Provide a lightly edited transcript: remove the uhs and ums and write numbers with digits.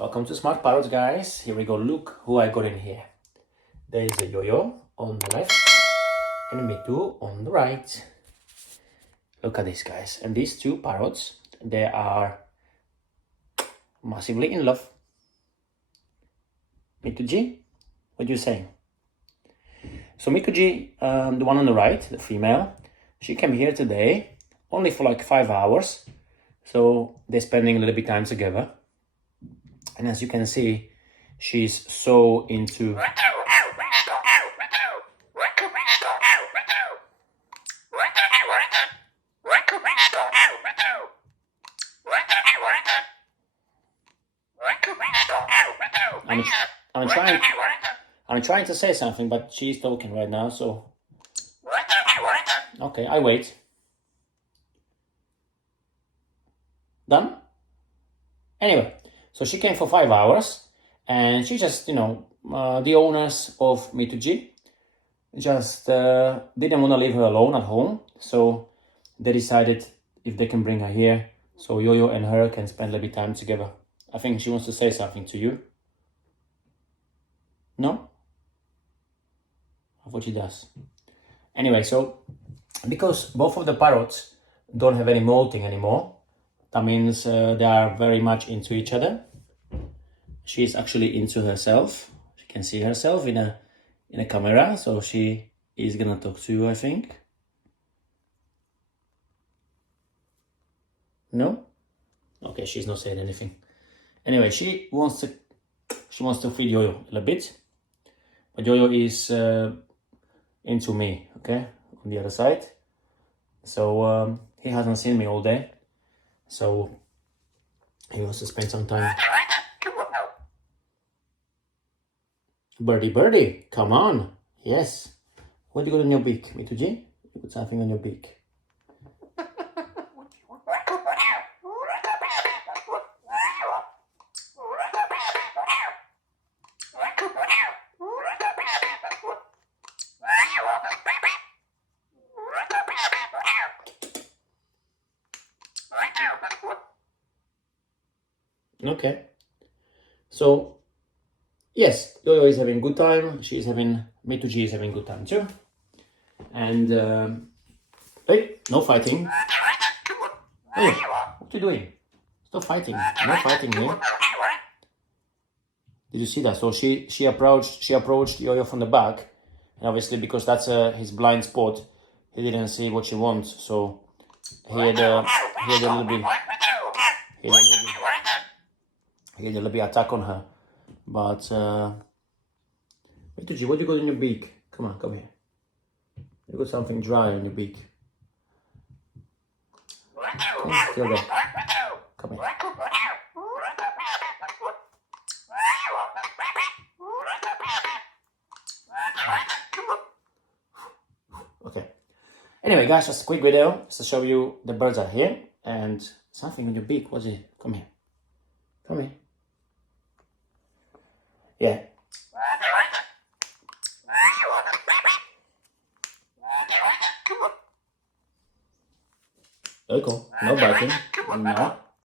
Welcome to Smart Parrots, guys. Here we go. Look who I got in here. There is a Yo-Yo on the left and me too on the right. Look at this, guys. And these two parrots, they are massively in love. Mituji, what are you saying? So Mituji, the one on the right, the female, she came here today only for like 5 hours. So they're spending a little bit time together. And as you can see, she's so into... I'm trying to say something, but she's talking right now, so... Okay, I wait. Done? Anyway, so she came for 5 hours, and she just, the owners of Mituji just didn't want to leave her alone at home, so they decided if they can bring her here, so Yo-Yo and her can spend a little bit time together. I think she wants to say something to you. No? Of what she does. Anyway, so because both of the parrots don't have any molting anymore, that means they are very much into each other. She's actually into herself. She can see herself in a camera, so she is gonna talk to you, I think. No? Okay, she's not saying anything. Anyway, she wants to feed Yo-Yo a little bit, but Yo-Yo is into me, okay, on the other side. So he hasn't seen me all day, so he wants to spend some time. Birdie, come on. Yes. What do you got on your beak, Mituji? You put something on your beak. Okay. So, yes, Yo-Yo is having good time. Mituji is having good time too. And, hey, no fighting. Hey, what are you doing? Stop fighting. No fighting here. Did you see that? So she approached Yo-Yo from the back. And obviously, because that's his blind spot, he didn't see what she wants. So he had a little bit attack on her. But Mituji, what do you got in your beak? Come on, come here. You got something dry on your beak. Oh, still there. Come here. Okay. Anyway, guys, just a quick video just to show you the birds are here and something on your beak. What's it? Come here. Come here. Yeah. Very cool. No biting. No.